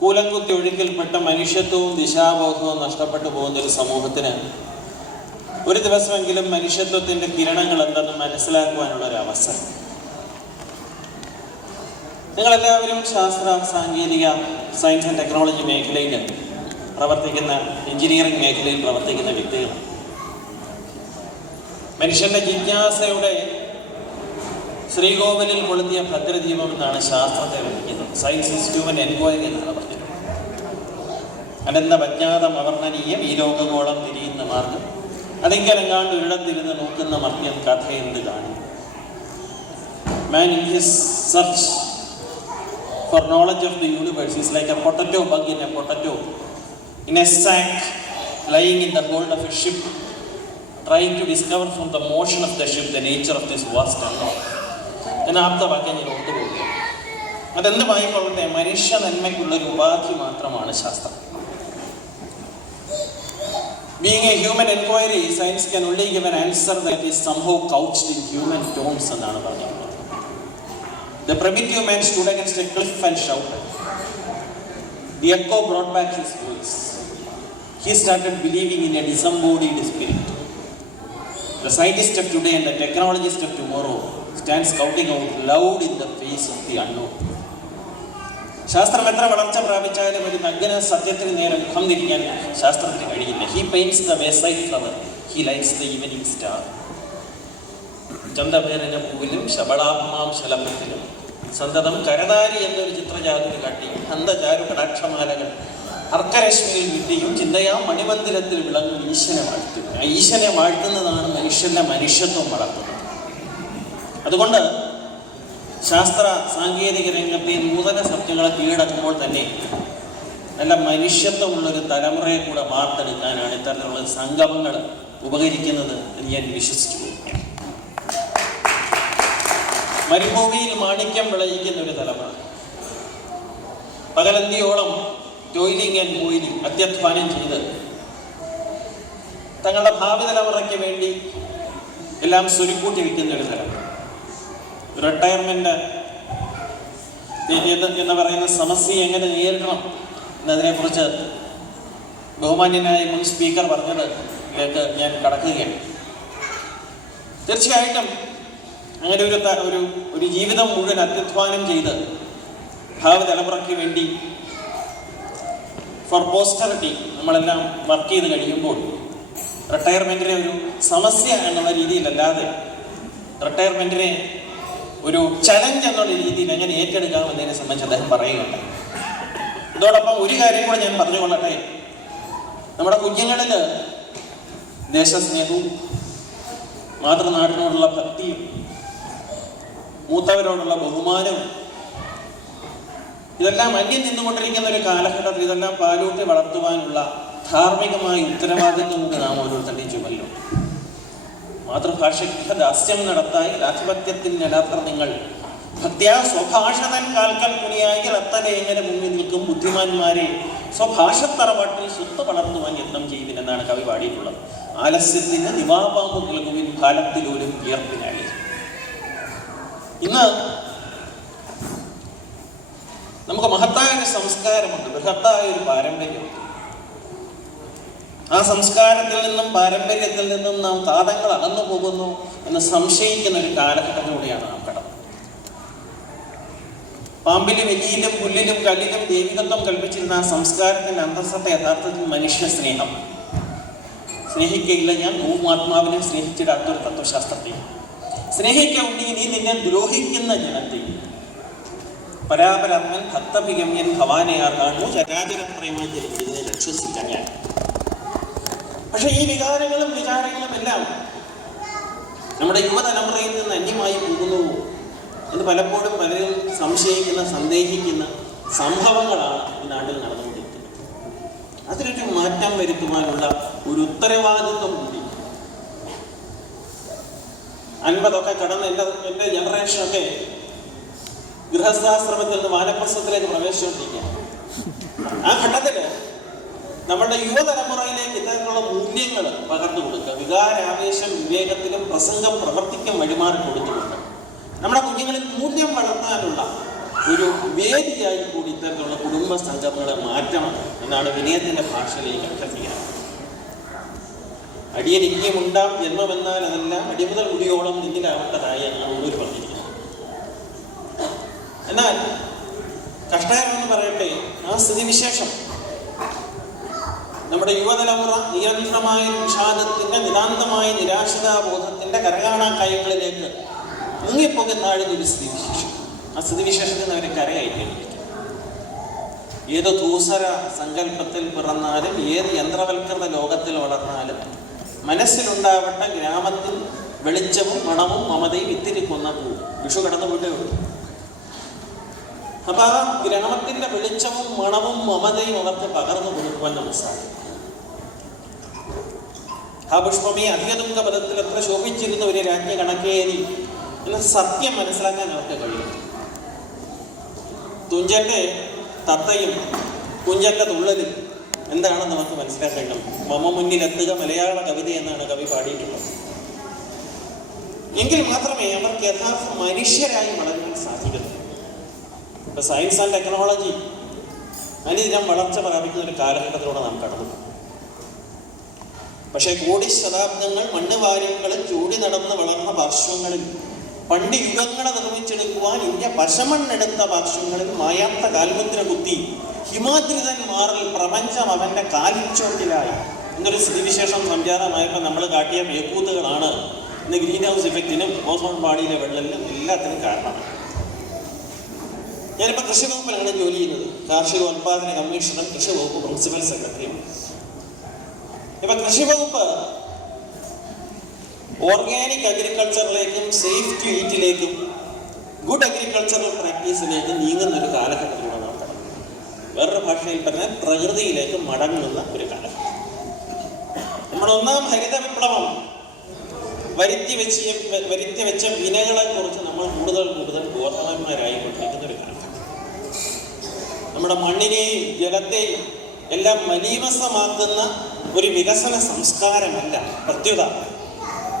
കൂലംകുത്തി ഒഴുക്കിൽപ്പെട്ട മനുഷ്യത്വവും ദിശാബോധവും നഷ്ടപ്പെട്ടു പോകുന്നൊരു സമൂഹത്തിന് ഒരു ദിവസമെങ്കിലും മനുഷ്യത്വത്തിൻ്റെ കിരണങ്ങൾ എന്തെന്ന് മനസ്സിലാക്കുവാനുള്ളൊരവസരം. നിങ്ങളെല്ലാവരും ശാസ്ത്ര സാങ്കേതിക സയൻസ് ആൻഡ് ടെക്നോളജി മേഖലയിൽ പ്രവർത്തിക്കുന്ന, എഞ്ചിനീയറിംഗ് മേഖലയിൽ പ്രവർത്തിക്കുന്ന വ്യക്തികളാണ്. മനുഷ്യന്റെ ജിജ്ഞാസയുടെ ശ്രീകോവിലിൽ കൊളുത്തിയ ഭദ്രദീപം എന്നാണ് ശാസ്ത്രത്തെ വിളിക്കുന്നത്. സയൻസ് ഈസ് ഹ്യൂമൻ എൻക്വയറി എന്നാണ് പറഞ്ഞത്. അനന്തം അജ്ഞാതം അവർണ്ണനീയം ഈ ലോകഗോളം തിരിയുന്ന മാർഗം അതിങ്കലെങ്ങാണ്ട് ഒരിടത്തിരുന്ന് നോക്കുന്ന മർദ്യം കഥ എന്ത് കാണും. Man in his search for knowledge of the universe is like a potato bug in a potato in a sack lying in the hold of a ship, trying to discover from the motion of the ship the nature of this vast unknown. എന്ന് ആപ്തവാക്യം ഞാൻ കൊണ്ടുപോകുക. അതെന്ത് വായിക്കൊള്ളട്ടെ, മനുഷ്യ നന്മയ്ക്കുള്ളൊരു ഉപാധി മാത്രമാണ് ശാസ്ത്രം. Being a human inquiry, science can only give an answer that is somehow couched in human tones എന്നാണ് പറഞ്ഞിട്ടുള്ളത്. The primitive man stood against a cliff and shouted. The echo brought back his voice. He started believing in a disembodied spirit. The scientist of today and the technologist of tomorrow stand shouting out loud in the face of the unknown. ശാസ്ത്രം എത്ര വളർച്ച പ്രാപിച്ചാലും ഒരു നഗ്ന സത്യത്തിന് നേരെ മുഖം തിരിക്കാൻ ശാസ്ത്രത്തിന് കഴിയില്ല. He paints the wayside flower, he lights the evening star. ചന്തപേരന പൂവിലും ശബളാത്മാം ശലഭത്തിലും സന്തതം കരതാരി എന്നൊരു ചിത്രജാതിന് കാട്ടി അന്തചാരു കടാക്ഷമാലകൾ അർക്കരശ്മിയിൽ വിദ്യയും ചിന്തയാ മണിമന്ദിരത്തിൽ വിളങ്ങും ഈശനെ വാഴ്ത്തും. ആ ഈശനെ വാഴ്ത്തുന്നതാണ് മനുഷ്യന്റെ മനുഷ്യത്വം വളർത്തുന്നത്. അതുകൊണ്ട് ശാസ്ത്ര സാങ്കേതിക രംഗത്തെ നൂതന സത്യങ്ങളെ കീഴടക്കുമ്പോൾ തന്നെ നല്ല മനുഷ്യത്വമുള്ളൊരു തലമുറയെ കൂടെ വാർത്തെടുക്കാനാണ് ഇത്തരത്തിലുള്ള സംഗമങ്ങൾ ഉപകരിക്കുന്നത് എന്ന് ഞാൻ വിശ്വസിച്ചു പോവുകയാണ്. മരുഭൂമിയിൽ മാണിക്യം വിളയിക്കുന്ന ഒരു തലമുറ, പകലന്തിയോളം ടോയിലിംഗ് ആൻഡ് ബോയിലിംഗ് അത്യധ്വാനം ചെയ്ത് തങ്ങളുടെ ഭാവി തലമുറയ്ക്ക് വേണ്ടി എല്ലാം സ്വരുക്കൂട്ടി വയ്ക്കുന്ന ഒരു തലമുറ. റിട്ടയർമെന്റ് എന്ന് പറയുന്ന സമസ്യ എങ്ങനെ നേരിടണം എന്നതിനെക്കുറിച്ച് ബഹുമാന്യനായ മുൻ സ്പീക്കർ പറഞ്ഞത് ഇതിലേക്ക് ഞാൻ കടക്കുകയാണ്. തീർച്ചയായിട്ടും അങ്ങനെ ഒരു ജീവിതം മുഴുവൻ അത്യധ്വാനം ചെയ്ത് ഭാവി തലമുറയ്ക്ക് വേണ്ടി ഫോർ പോസ്റ്ററിറ്റി നമ്മളെല്ലാം വർക്ക് ചെയ്ത് കഴിയുമ്പോൾ റിട്ടയർമെന്റിനെ ഒരു സമസ്യ എന്നുള്ള രീതിയിലല്ലാതെ റിട്ടയർമെന്റിനെ ഒരു ചലഞ്ച് എന്നുള്ള രീതിയിൽ എങ്ങനെ ഏറ്റെടുക്കാമെന്നതിനെ സംബന്ധിച്ച് അദ്ദേഹം പറയുകയുണ്ട്. ഇതോടൊപ്പം ഒരു കാര്യം കൂടെ ഞാൻ പറഞ്ഞുകൊള്ളട്ടെ. നമ്മുടെ കുഞ്ഞുങ്ങളിൽ ദേശസ്നേഹവും മാതൃനാടിനോടുള്ള ഭക്തിയും മൂത്തവരോടുള്ള ബഹുമാനവും ഇതെല്ലാം അന്യം നിന്നുകൊണ്ടിരിക്കുന്ന ഒരു കാലഘട്ടത്തിൽ ഇതെല്ലാം പാലൂട്ടി വളർത്തുവാനുള്ള ധാർമ്മികമായ ഉത്തരവാദിത്വം നമുക്ക് നാം ഓരോരുത്തരുടെയും ചുമല്ലോ. മാതൃഭാഷയ്ക്ക് ദാസ്യം നടത്തായി ആധിപത്യത്തിന് അനർത്ഥ നിങ്ങൾ ഭക്ത്യാ സ്വഭാഷതൻ കാൽക്കൽ കുനിയായി റത്തനെ എങ്ങനെ മുന്നിൽ നിൽക്കും ബുദ്ധിമാന്മാരെ സ്വഭാഷത്തറവാട്ടിൽ സ്വത്ത് വളർത്തുവാൻ യത്നം ചെയ്യുവിനെന്നാണ് കവി പാടിയിട്ടുള്ളത്. ആലസ്യത്തിന് ദിവാപാമ്പ് നൽകുവിൻ കാലത്തിലൂരും വിയർപ്പിനായി. ഇന്ന് നമുക്ക് മഹത്തായ ഒരു സംസ്കാരമുണ്ട്, ബൃഹത്തായ ഒരു പാരമ്പര്യമുണ്ട്. ആ സംസ്കാരത്തിൽ നിന്നും പാരമ്പര്യത്തിൽ നിന്നും നാം കാതങ്ങൾ അകന്നു പോകുന്നു എന്ന് സംശയിക്കുന്ന ഒരു കാലഘട്ടത്തിലൂടെയാണ് നാം കടന്നത്. പാമ്പിലും എലിയിലും പുല്ലിലും കല്ലിലും ദൈവികത്വം കൽപ്പിച്ചിരുന്ന ആ സംസ്കാരത്തിന്റെ അന്തസ്സത്തെ യഥാർത്ഥത്തിൽ മനുഷ്യ സ്നേഹം. സ്നേഹിക്കയില്ല ഞാൻ ആത്മാവിനെ സ്നേഹിച്ചിടാത്തൊരു തത്വശാസ്ത്രത്തെ സ്നേഹിക്കുണ്ടി നീ നിന്നെ ദ്രോഹിക്കുന്ന ജനത്തെ പരാപരാത്മൻ ഭക്തഭിഗമ്യൻ ഭവാനയാർ കാണുന്നു ചരാചരപ്രേമത്തിനെ രക്ഷസിച്ച ഞാൻ. പക്ഷെ ഈ വികാരങ്ങളും വിചാരങ്ങളും എല്ലാം നമ്മുടെ യുവതലമുറയിൽ നിന്ന് അന്യമായി പോകുന്നു എന്ന് പലപ്പോഴും പലരും സംശയിക്കുന്ന, സന്ദേഹിക്കുന്ന സംഭവങ്ങളാണ് ഈ നാട്ടിൽ നടന്നുകൊണ്ടിരിക്കുന്നത്. അതിനൊരു മാറ്റം വരുത്തുവാനുള്ള ഒരു ഉത്തരവാദിത്വം കൂടി 50 കടന്ന് എൻ്റെ ജനറേഷനൊക്കെ ഗൃഹസ്ഥാശ്രമത്തിൽ നിന്ന് വാനപ്രസ്ഥത്തിലേക്ക് പ്രവേശിച്ചുകൊണ്ടിരിക്കുക. ആ ഘട്ടത്തില് നമ്മളുടെ യുവതലമുറയിലേക്ക് ഇത്തരത്തിലുള്ള മൂല്യങ്ങൾ പകർന്നു കൊടുക്കുക, വികാരാവേശം വിവേകത്തിലും പ്രസംഗം പ്രവർത്തിക്കും വഴിമാറി കൊടുത്തുകൊണ്ട് നമ്മുടെ കുഞ്ഞുങ്ങളിൽ മൂല്യം വളർത്താനുള്ള ഒരു വേദിയായി കൂടി ഇത്തരത്തിലുള്ള കുടുംബ സംഗമങ്ങളെ മാറ്റണം എന്നാണ് വിനയത്തിൻ്റെ ഭാഷയിലേക്ക് അഭ്യർത്ഥിക്കുന്നത്. അടിയനിക്കും ഉണ്ടാം ജന്മമെന്നാൽ അതെല്ലാം അടിമുതൽ മുടിയോളം നിന്നിലാവേണ്ടതായി എന്നാണ് ഉള്ളൂർ പറഞ്ഞിരിക്കുന്നത്. എന്നാൽ കഷ്ടകരമെന്ന് പറയട്ടെ, ആ സ്ഥിതിവിശേഷം നമ്മുടെ യുവതലമുറ നിരന്തരമായ വിഷാദത്തിൻ്റെ നിതാന്തമായ നിരാശതാബോധത്തിൻ്റെ കരകാണാക്കയങ്ങളിലേക്ക് മുങ്ങിപ്പോകി താഴുന്നൊരു സ്ഥിതിവിശേഷം. ആ സ്ഥിതിവിശേഷത്തിൽ നിന്ന് അവരെ കരയായിട്ടിരിക്കും. ഏത് ദൂസര സങ്കല്പത്തിൽ പിറന്നാലും ഏത് യന്ത്രവൽകൃത ലോകത്തിൽ വളർന്നാലും മനസ്സിലുണ്ടാവട്ടെ ഗ്രാമത്തിൽ വെളിച്ചവും മണവും മമതയും ഇത്തിരി കൊന്നപ്പൂ. വിഷു കടന്നു പോയിട്ടേ ഉള്ളൂ. അപ്പൊ ആ ഗ്രാമത്തിന്റെ വെളിച്ചവും മണവും മമതയും അവർക്ക് പകർന്നു കൊടുക്കുവാൻ നമുക്ക് സാധിക്കും. ആ പുഷ്പമേ അധികതുങ്ക പദത്തിൽ എത്ര ശോഭിച്ചിരുന്ന ഒരു രാജ്ഞ കണക്കേനി എന്ന സത്യം മനസ്സിലാക്കാൻ അവർക്ക് കഴിയും. തുഞ്ചന്റെ തത്തയും കുഞ്ചന്റെ തുള്ളലും എന്താണെന്ന് നമുക്ക് മനസ്സിലാക്കാൻ കഴിയും. മമ മുന്നിലെത്തുക മലയാള കവിത എന്നാണ് കവി പാടിയിട്ടുള്ളത്. എങ്കിൽ മാത്രമേ അവർക്ക് യഥാർത്ഥ മനുഷ്യരായി വളരാൻ സാധിക്കുന്നു. ഇപ്പൊ സയൻസ് ആൻഡ് ടെക്നോളജി അനുദിനം വളർച്ച പ്രാപിക്കുന്ന ഒരു കാലഘട്ടത്തിലൂടെ നാം കടന്നു. പക്ഷേ കോടി ശതാബ്ദങ്ങൾ മണ്ണുവാര്യങ്ങളും ചൂടി നടന്ന് വളർന്ന പാർശ്വങ്ങളിൽ പണ്ട് യുഗങ്ങളെ നിർമ്മിച്ചെടുക്കുവാൻ ഇന്ത്യ പശമണ്ണെടുത്ത പാർശ്വങ്ങളിൽ മായാത്ത കാൽമുദ്ര കുത്തി ഹിമാദ്രിതൻ മാറിൽ പ്രപഞ്ചം അവന്റെ കാലിച്ചോട്ടിലായി എന്നൊരു സ്ഥിതിവിശേഷം സംജാതമായപ്പോൾ നമ്മൾ കാട്ടിയ വേക്കൂത്തുകളാണ് ഇന്ന് ഗ്രീൻ ഹൗസ് ഇഫക്റ്റിനും ഓസോൺ പാളിയിലെ വെള്ളലിനും എല്ലാത്തിനും കാരണമാണ്. ഞാനിപ്പോൾ കൃഷി വകുപ്പിലാണ് ജോലി ചെയ്യുന്നത്. കാർഷിക ഉൽപാദന കമ്മീഷണർ, കൃഷി വകുപ്പ് പ്രിൻസിപ്പൽ സെക്രട്ടറിയാണ്. ഇപ്പൊ കൃഷി വകുപ്പ് ഓർഗാനിക് അഗ്രികൾച്ചറിലേക്കും സേഫ് ടു ഈറ്റിലേക്കും ഗുഡ് അഗ്രികൾച്ചറൽ പ്രാക്ടീസിലേക്കും നീങ്ങുന്ന ഒരു കാലഘട്ടത്തിലൂടെ നാം കടന്നു. വേറൊരു ഭാഷയിൽ പറഞ്ഞാൽ പ്രകൃതിയിലേക്ക് മടങ്ങുന്ന ഒരു കാലഘട്ടം. നമ്മുടെ ഒന്നാം ഹരിത വിപ്ലവം വരുത്തി വെച്ച വിനകളെ കുറിച്ച് നമ്മൾ കൂടുതൽ ബോധവാന്മാരായിക്കൊണ്ടിരിക്കുന്ന ഒരു കാലഘട്ടം. നമ്മുടെ മണ്ണിനെയും ജലത്തെയും എല്ലാം മലീമസമാക്കുന്ന ഒരു വികസന സംസ്കാരമല്ല പ്രത്യുത.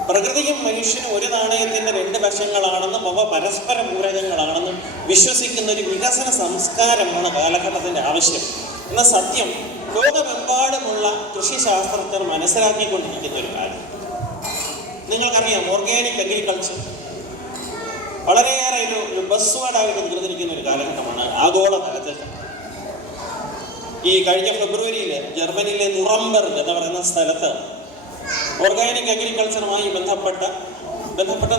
പ്രകൃതിയും മനുഷ്യനും ഒരു നാണയത്തിൻ്റെ രണ്ട് വശങ്ങളാണെന്നും അവ പരസ്പര പൂരകങ്ങളാണെന്നും വിശ്വസിക്കുന്ന ഒരു വികസന സംസ്കാരമാണ് കാലഘട്ടത്തിൻ്റെ ആവശ്യം എന്ന സത്യം ലോകമെമ്പാടുമുള്ള കൃഷിശാസ്ത്രജ്ഞർ മനസ്സിലാക്കിക്കൊണ്ടിരിക്കുന്ന ഒരു കാര്യം. നിങ്ങൾക്കറിയാം, ഓർഗാനിക് അഗ്രികൾച്ചർ വളരെയേറെ ഒരു ബസ് വേർഡായിട്ട് തീർന്നിരിക്കുന്ന ഒരു കാലഘട്ടമാണ് ആഗോള തലത്തിൽ. ഈ കഴിഞ്ഞ ഫെബ്രുവരിയിൽ ജർമ്മനിയിലെ നുറംബർഗ് എന്ന് പറയുന്ന സ്ഥലത്ത് ഓർഗാനിക് അഗ്രികൾച്ചറുമായി ബന്ധപ്പെട്ട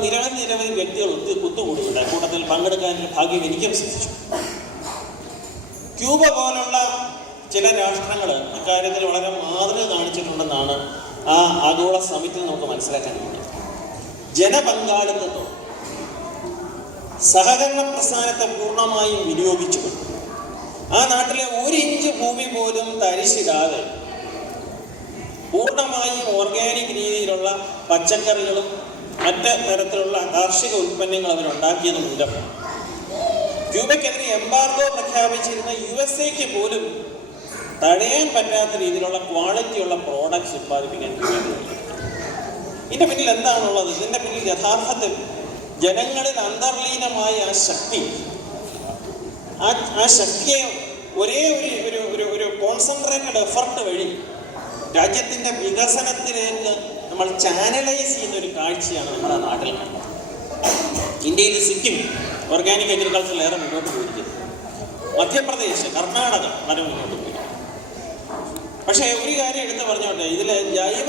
നിരവധി വ്യക്തികൾ ഒത്തുകൂടിയുണ്ട്. കൂട്ടത്തിൽ പങ്കെടുക്കാൻ ഭാഗ്യം എനിക്കും സിദ്ധിച്ചു. ക്യൂബ പോലുള്ള ചില രാഷ്ട്രങ്ങൾ അക്കാര്യത്തിൽ വളരെ മാതൃക കാണിച്ചിട്ടുണ്ടെന്നാണ് ആ ആഗോള സമിറ്റിൽ നമുക്ക് മനസ്സിലാക്കാൻ കഴിയും. ജനപങ്കാളിത്തത്തോടെ സഹകരണ പ്രസ്ഥാനത്തെ പൂർണ്ണമായും വിനിയോഗിച്ചുകൊണ്ട് ആ നാട്ടിലെ ഒരു ഇഞ്ച് ഭൂമി പോലും തരിശിടാതെ പൂർണ്ണമായും ഓർഗാനിക് രീതിയിലുള്ള പച്ചക്കറികളും മറ്റ് തരത്തിലുള്ള കാർഷിക ഉൽപ്പന്നങ്ങൾ അവരുണ്ടാക്കിയത് മൂലം ക്യൂബയ്ക്കെതിരെ എംബാർഗോ പ്രഖ്യാപിച്ചിരുന്ന USA പോലും തടയാൻ പറ്റാത്ത രീതിയിലുള്ള ക്വാളിറ്റിയുള്ള പ്രോഡക്ട്സ് ഉത്പാദിപ്പിക്കാൻ കഴിയും. ഇതിൻ്റെ പിന്നിൽ എന്താണുള്ളത്? ഇതിൻ്റെ പിന്നിൽ യഥാർത്ഥത്തിൽ ജനങ്ങളിൽ അന്തർലീനമായ ആ ശക്തി, ആ ശക്തിയെ ഒരേ ഒരു കോൺസെൻട്രേറ്റഡ് എഫർട്ട് വഴി രാജ്യത്തിൻ്റെ വികസനത്തിലേക്ക് നമ്മൾ ചാനലൈസ് ചെയ്യുന്ന ഒരു കാഴ്ചയാണ് നമ്മുടെ നാട്ടിൽ കണ്ടത്. ഇന്ത്യയിൽ സിക്കിം ഓർഗാനിക് അഗ്രികൾച്ചറിൽ ഏറെ മുന്നോട്ട് പോയിരിക്കുന്നത്. മധ്യപ്രദേശ്, കർണാടക വളരെ മുന്നോട്ട് പോയി. പക്ഷേ ഒരു കാര്യം എടുത്ത് പറഞ്ഞോട്ടെ, ഇതിൽ ജൈവ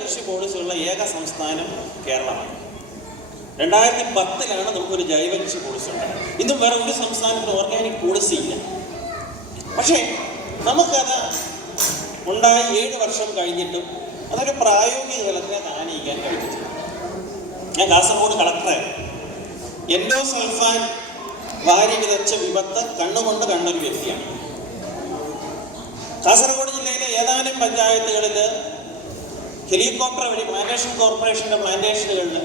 കൃഷി പോളിസിയുള്ള ഏക സംസ്ഥാനം കേരളമാണ്. 2010 നമുക്കൊരു ജൈവ കൃഷി പോളിസി ഉണ്ടായത്. ഇന്നും വേറെ ഒരു സംസ്ഥാനത്തിന് ഓർഗാനിക് പോളിസി ഇല്ല. പക്ഷേ നമുക്കത് ഉണ്ടായി 7 വർഷം കഴിഞ്ഞിട്ടും അതൊരു പ്രായോഗിക തലത്തിനെ താനയിക്കാൻ കഴിഞ്ഞിട്ടില്ല. ഞാൻ കാസർഗോഡ് കളക്ടറായിരുന്നു. എൻഡോസൾഫാൻ വാരി വിതച്ച വിപത്ത് കണ്ണുകൊണ്ട് കണ്ടൊരു വ്യക്തിയാണ്. കാസർഗോഡ് ജില്ലയിലെ ഏതാനും പഞ്ചായത്തുകളിൽ ഹെലികോപ്റ്റർ വഴി പ്ലാന്റേഷൻ കോർപ്പറേഷൻ്റെ പ്ലാന്റേഷനുകളിൽ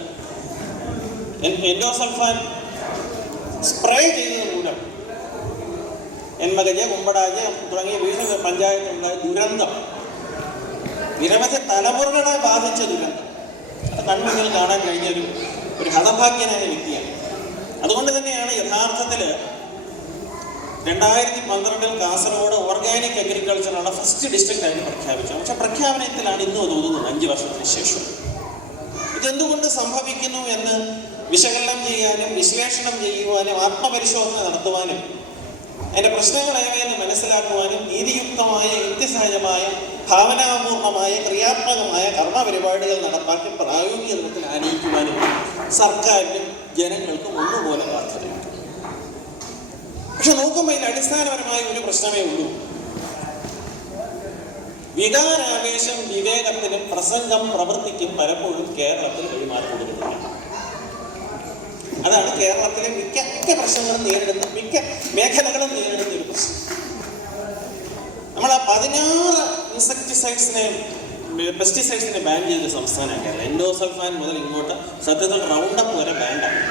എൻഡോസൾഫാൻ സ്പ്രേ ചെയ്തത് മൂലം എൻമകജ്, കുമ്പടാജ് തുടങ്ങിയ വിവിധ പഞ്ചായത്തുകളുടെ ദുരന്തം, നിരവധി തലമുറകളെ ബാധിച്ച ദുരന്തം, അത് കൺമുന്നിൽ കാണാൻ കഴിഞ്ഞ ഒരു ഹതഭാഗ്യനായ വ്യക്തിയാണ്. അതുകൊണ്ട് തന്നെയാണ് യഥാർത്ഥത്തിൽ 2012 കാസർഗോഡ് ഓർഗാനിക് അഗ്രികൾച്ചറാണ് ഫസ്റ്റ് ഡിസ്ട്രിക്റ്റ് ആയിട്ട് പ്രഖ്യാപിച്ചത്. പക്ഷെ പ്രഖ്യാപനത്തിലാണ് ഇന്ന് തോന്നുന്നത് 5 വർഷത്തിന് ശേഷം. ഇതെന്തുകൊണ്ട് സംഭവിക്കുന്നു എന്ന് വിശകലനം ചെയ്യാനും വിശ്ലേഷണം ചെയ്യുവാനും ആത്മപരിശോധന നടത്തുവാനും അതിൻ്റെ പ്രശ്നങ്ങൾ ഏവയെന്ന് മനസ്സിലാക്കുവാനും നീതിയുക്തമായ യുക്തിസഹജമായ ഭാവനാപൂർണമായ ക്രിയാത്മകമായ കർമ്മപരിപാടികൾ നടപ്പാക്കി പ്രായോഗിക തലത്തിൽ ആനയിക്കുവാനും സർക്കാരിനും ജനങ്ങൾക്കും ഒന്നുപോലെ ബാധ്യതയുണ്ട്. പക്ഷെ നോക്കുമ്പോൾ ഇതിൽ അടിസ്ഥാനപരമായ ഒരു പ്രശ്നമേ ഉള്ളൂ. വികാരാവേശം വിവേകത്തിനും പ്രസംഗം പ്രവൃത്തിക്കും പലപ്പോഴും കേരളത്തിൽ വഴിമാറി കൊടുക്കുന്നില്ല. അതാണ് കേരളത്തിലെ മിക്ക പ്രശ്നങ്ങളും നേരിടുന്ന മിക്ക മേഖലകളും നേരിടുന്ന ഒരു പ്രശ്നം. നമ്മൾ 16 ഇൻസെക്ടിസൈഡ്സിനെ പെസ്റ്റിസൈഡ്സിനെ ബാൻ ചെയ്ത സംസ്ഥാനമാണ് കേരളം. എൻഡോസൾഫാൻ മുതൽ ഇങ്ങോട്ട് സത്യത്തിൽ റൗണ്ടപ്പ് വരെ ബാൻഡാണ്.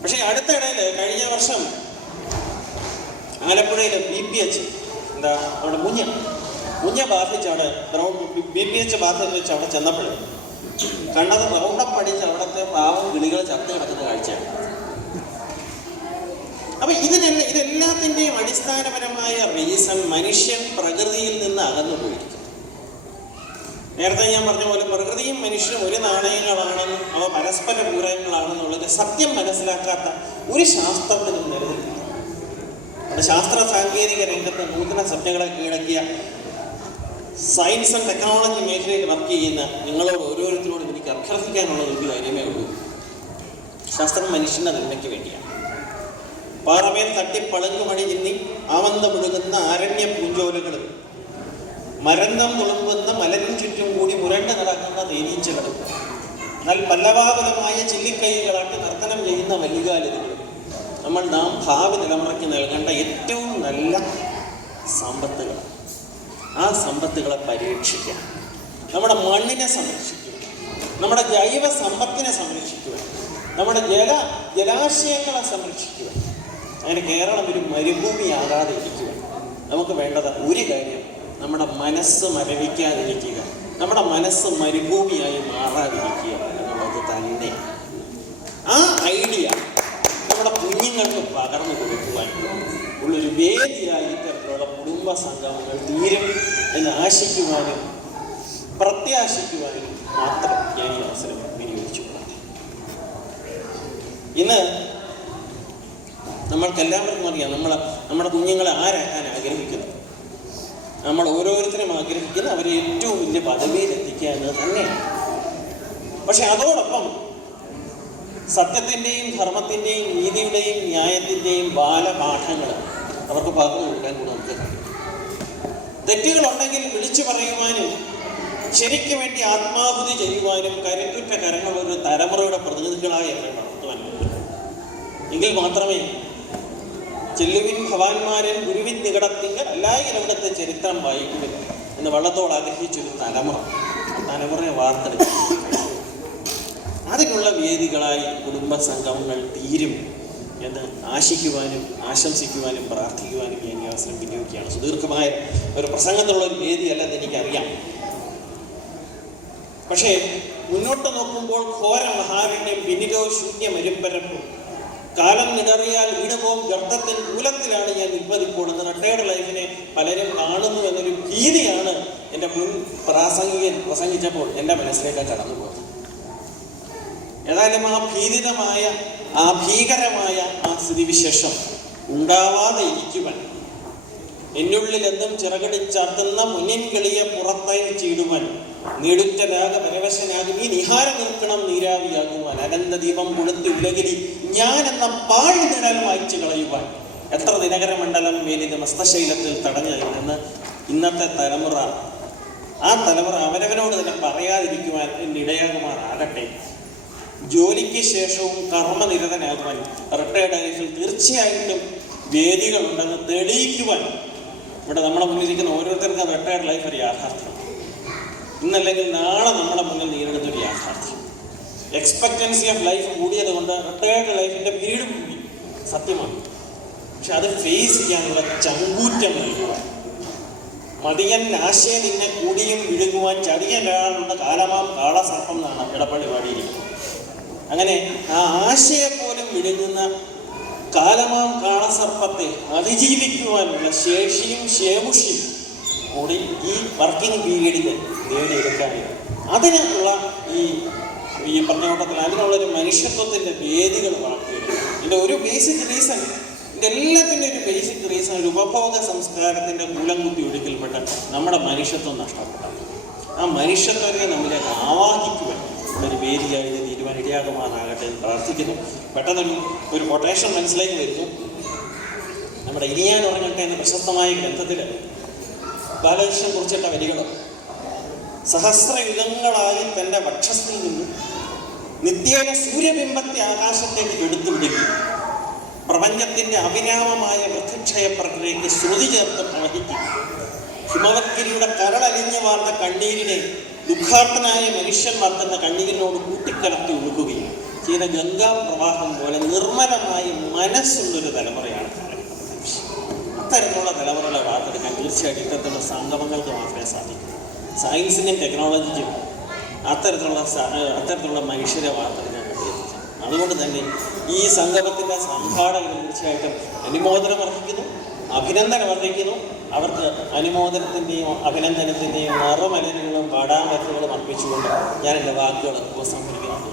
പക്ഷേ അടുത്തിടയിൽ കഴിഞ്ഞ വർഷം ആലപ്പുഴയിൽ BPH അവിടെ മുഞ്ഞ ബാധിച്ച് അവിടെ BPH ബാധിച്ച് വെച്ച് അവിടെ ചെന്നപ്പോഴും കണ്ടത് റൗണ്ടപ്പ് അടിച്ച് അവിടുത്തെ പാവം കിളികൾ ചത്ത് കിടക്കുന്ന കാഴ്ചയാണ്. അപ്പൊ ഇതെല്ലാത്തിൻ്റെയും അടിസ്ഥാനപരമായ റീസൺ മനുഷ്യൻ പ്രകൃതിയിൽ നിന്ന് അകന്നുപോയിരിക്കും. നേരത്തെ ഞാൻ പറഞ്ഞ പോലെ പ്രകൃതിയും മനുഷ്യനും ഒരു നാണയങ്ങളാണെന്നും അവ പരസ്പര പൂരകങ്ങളാണെന്നുള്ളത് സത്യം മനസ്സിലാക്കാത്ത ഒരു ശാസ്ത്രത്തിനും നിലനിൽക്കില്ല. അവിടെ ശാസ്ത്ര സാങ്കേതിക രംഗത്ത് നൂതന സത്യങ്ങളെ കീഴടക്കിയ സയൻസ് ആൻഡ് ടെക്നോളജി മേഖലയിൽ വർക്ക് ചെയ്യുന്ന നിങ്ങളോട് ഓരോരുത്തരോടും എനിക്ക് അഭ്യർത്ഥിക്കാനുള്ളത് ഒരു കാര്യമേ ഉള്ളൂ. ശാസ്ത്രം മനുഷ്യൻ്റെ നന്മയ്ക്ക് വേണ്ടിയാണ്. പാറമേൽ തട്ടിപ്പളുങ്ങുമണി ചിന്നി ആമന്ത മുഴുകുന്ന ആരണ്യ പൂഞ്ചോലുകളും മരന്തം തുളുമ്പുന്ന മലരിൻ ചുറ്റും കൂടി മുരണ്ട് നടക്കുന്ന തേനീച്ചകളും എന്നാൽ പല്ലവാകുലമായ ചില്ലിക്കൈകളായിട്ട് നർത്തനം ചെയ്യുന്ന വല്ലുകാലികളും നാം ഭാവി തലമുറയ്ക്ക് നൽകേണ്ട ഏറ്റവും നല്ല സമ്പത്തുകൾ. ആ സമ്പത്തുകളെ പരീക്ഷിക്കുക, നമ്മുടെ മണ്ണിനെ സംരക്ഷിക്കുക, നമ്മുടെ ജൈവ സമ്പത്തിനെ സംരക്ഷിക്കുക, നമ്മുടെ ജലാശയങ്ങളെ സംരക്ഷിക്കുക. അങ്ങനെ കേരളം ഒരു മരുഭൂമിയാകാതെ ഇരിക്കുക. നമുക്ക് വേണ്ടത് ഒരു കാര്യം, നമ്മുടെ മനസ്സ് മരവിക്കാതിരിക്കുക, നമ്മുടെ മനസ്സ് മരുഭൂമിയായി മാറാതിരിക്കുക എന്നുള്ളത് തന്നെ. ആ ഐഡിയ നമ്മുടെ കുഞ്ഞുങ്ങൾക്ക് പകർന്നു കൊടുക്കുവാൻ ഉള്ളൊരു വേദിയായി ഇത്തരത്തിലുള്ള കുടുംബ സംഗമങ്ങൾ തീരും എന്ന് ആശിക്കുവാനും പ്രത്യാശിക്കുവാനും മാത്രം ഞാൻ ഈ അവസരം വിനിയോഗിച്ചു. ഇന്ന് നമ്മൾക്കെല്ലാവർക്കും അറിയാം, നമ്മുടെ കുഞ്ഞുങ്ങളെ ആരാക്കാൻ ആഗ്രഹിക്കുന്നു. നമ്മൾ ഓരോരുത്തരും ആഗ്രഹിക്കുന്ന അവരെ ഏറ്റവും വലിയ പദവിയിൽ എത്തിക്കുക എന്നത് തന്നെയാണ്. പക്ഷെ അതോടൊപ്പം സത്യത്തിൻ്റെയും ധർമ്മത്തിൻ്റെയും നീതിയുടെയും ന്യായത്തിൻ്റെയും ബാലപാഠങ്ങൾ അവർക്ക് പകർന്നു കൊടുക്കാൻ കൂടെ നമുക്ക് കഴിയും. തെറ്റുകളുണ്ടെങ്കിൽ വിളിച്ചു പറയുവാനും ശരിക്കു വേണ്ടി ആത്മാഹുതി ചെയ്യുവാനും കരുത്തുറ്റ കരങ്ങൾ ഒരു തലമുറയുടെ പ്രതിനിധികളായി അവരെ വളർത്തുവാൻ പറ്റും. എങ്കിൽ മാത്രമേ ചെല്ലുവിൻ ഭവാന്മാരൻ ഗുരുവിൻ നികടത്തിങ്കൽ അല്ലായെങ്കിൽ അവിടുത്തെ ചരിത്രം വായിക്കുവിൻ എന്ന് വള്ളത്തോട് ആഗ്രഹിച്ചൊരു തലമുറയെ വാർത്തെടുക്കും. അതിനുള്ള വേദികളായി കുടുംബ സംഗമങ്ങൾ തീരും എന്ന് ആശിക്കുവാനും ആശംസിക്കുവാനും പ്രാർത്ഥിക്കുവാനും ഞാൻ ഈ അവസരം വിനിയോഗിക്കുകയാണ്. സുദീർഘമായ ഒരു പ്രസംഗത്തിലുള്ള ഒരു വേദിയല്ലെന്ന് എനിക്കറിയാം. പക്ഷേ മുന്നോട്ട് നോക്കുമ്പോൾ ഘോര മഹാരണ്യം പിന്നിലോ ശൂന്യ മരുപ്പരപ്പും കാലം നിടറിയാൽ വീണുപോകും ഗർത്തത്തിൽ മൂലത്തിലാണ് ഞാൻ നിൽപ്പതിപ്പോണെന്ന് റിട്ടയർഡ് ലൈഫിനെ പലരും കാണുന്നു എന്നൊരു ഭീതിയാണ് എൻ്റെ മുൻ പ്രസംഗിച്ചപ്പോൾ എൻ്റെ മനസ്സിലേക്ക് കടന്നുപോയത്. ഏതായാലും ആ ഭീകരമായ ആ സ്ഥിതിവിശേഷം ഉണ്ടാവാതെ ഇരിക്കുവാൻ എന്നുള്ളിൽ എന്തും ചിറകടിച്ചാർത്തുന്ന മുന്നിൻ കിളിയെ പുറത്തയച്ചിടുവാൻ നീടുറ്റരാഗ പരവശനാകും ഈ നിഹാര നിർക്കണം നീരാവിയാകുവാൻ അനന്തദീപം കൊളുത്തി ഉലകിരി ഞാൻ എന്ന പാഴി നിഴൽ വായിച്ചു കളയുവാൻ എത്ര ദിനകരമണ്ഡലം മേലിത് മസ്തശൈലത്തിൽ തടഞ്ഞു എന്ന് ഇന്നത്തെ തലമുറ അവനവനോട് തന്നെ പറയാതിരിക്കുവാൻ ഇടയാകുമാറാകട്ടെ. ജോലിക്ക് ശേഷവും കർമ്മനിരതനാകുവാൻ റിട്ടയർഡ് ലൈഫിൽ തീർച്ചയായിട്ടും വേദികളുണ്ടെന്ന് തെളിയിക്കുവാൻ ഇവിടെ നമ്മുടെ മുന്നിലിരിക്കുന്ന ഓരോരുത്തർക്കും റിട്ടയർഡ് ലൈഫ് ഒരു യാഥാർത്ഥ്യം. ഇന്നല്ലെങ്കിൽ നാളെ നമ്മുടെ മുന്നിൽ നേരിടുന്നൊരു യാഥാർത്ഥ്യം. എക്സ്പെക്റ്റൻസി ഓഫ് ലൈഫ് കൂടിയത് കൊണ്ട് റിട്ടയർഡ് ലൈഫിൻ്റെ പീരീഡും കൂടി സത്യമാണ്. പക്ഷെ അത് ഫേസ് ചെയ്യാനുള്ള ചങ്കൂറ്റം നൽകുക. മതിയൻ ആശയം നിന്നെ കൂടിയും വിഴുകുവാൻ ചതിയനാളുള്ള കാലമാം കാളസർപ്പം എന്നാണ് ഇടപ്പള്ളി പാടിയിരിക്കുന്നത്. അങ്ങനെ ആ ആശയെ പോലും വിഴുങ്ങുന്ന കാലമാം കാളസർപ്പത്തെ അതിജീവിക്കുവാനുള്ള ശേഷിയും ശേമുഷിയും കൂടി ഈ വർക്കിംഗ് പീരീഡിൽ നേടിയെടുക്കാനില്ല. അതിനുള്ള ഈ പറഞ്ഞോട്ടത്തിൽ അതിനുള്ളൊരു മനുഷ്യത്വത്തിൻ്റെ വേദികൾ വളർത്തിയെടുക്കും. ഇതിൻ്റെ ഒരു ബേസിക് റീസൺ, ഇതെല്ലാത്തിൻ്റെ ഒരു ബേസിക് റീസൺ ഒരു ഉപഭോഗ സംസ്കാരത്തിൻ്റെ കൂലംകുത്തി ഒഴുക്കിൽപ്പെട്ട നമ്മുടെ മനുഷ്യത്വം നഷ്ടപ്പെട്ടാണ്. ആ മനുഷ്യത്വത്തെ നമ്മിലേക്ക് ആവാഹിക്കുവാൻ ഒരു വേദിയായി ഇത് തീരുമാനം ഇടയാകുമാറാകട്ടെ എന്ന് പ്രാർത്ഥിക്കുന്നു. പെട്ടെന്നൊരു കൊട്ടേഷൻ മനസ്സിലേക്ക് വരുന്നു. നമ്മുടെ ഇനിയാൻ ഉറങ്ങട്ടെ എന്ന പ്രശസ്തമായ ഗ്രന്ഥത്തിൽ ബാലകൃഷ്ണൻ കുറിച്ചിട്ട വരികൾ: സഹസ്രയുഗങ്ങളായി തൻ്റെ വക്ഷത്തിൽ നിന്ന് നിത്യേന സൂര്യബിംബത്തെ ആകാശത്തേക്ക് എടുത്തുവിടുകയും പ്രപഞ്ചത്തിൻ്റെ അവിരാമമായ വൃദ്ധക്ഷയ പ്രക്രിയയ്ക്ക് ശ്രുതി ചേർത്ത് പ്രവഹിക്കും. ഹിമവത്ഗിരിയുടെ കരളലിഞ്ഞു വാർന്ന കണ്ണീരിനെ ദുഃഖാർത്ഥനായ മനുഷ്യൻ മർദ്ദുന്ന കണ്ണീരിനോട് കൂട്ടിക്കലർത്തി ഒഴുകുകയും ചെയ്ത ഗംഗാപ്രവാഹം പോലെ നിർമ്മലമായ മനസ്സുള്ളൊരു തലമുറയാണ്. അത്തരത്തിലുള്ള തലമുറകളെ വാർത്തെടുക്കാൻ തീർച്ചയായിട്ടും ഇത്തരത്തിലുള്ള സംഗമങ്ങൾക്ക് മാത്രമേ സാധിക്കൂ. സയൻസിൻ്റെയും ടെക്നോളജിക്കും അത്തരത്തിലുള്ള മനുഷ്യരെ വാർത്തെടുക്കാൻ കഴിയും. അതുകൊണ്ട് തന്നെ ഈ സംഗമത്തിൻ്റെ സംഘാടകർ തീർച്ചയായിട്ടും അനുമോദനം അർഹിക്കുന്നു, അഭിനന്ദനം അർഹിക്കുന്നു. അവർക്ക് അനുമോദനത്തിൻ്റെയും അഭിനന്ദനത്തിൻ്റെയും മറുമലരുകളും പാടാമറ്റുകളും അർപ്പിച്ചുകൊണ്ട് ഞാൻ എൻ്റെ വാക്കുകൾ ഉപസംഹരിക്കുന്നു.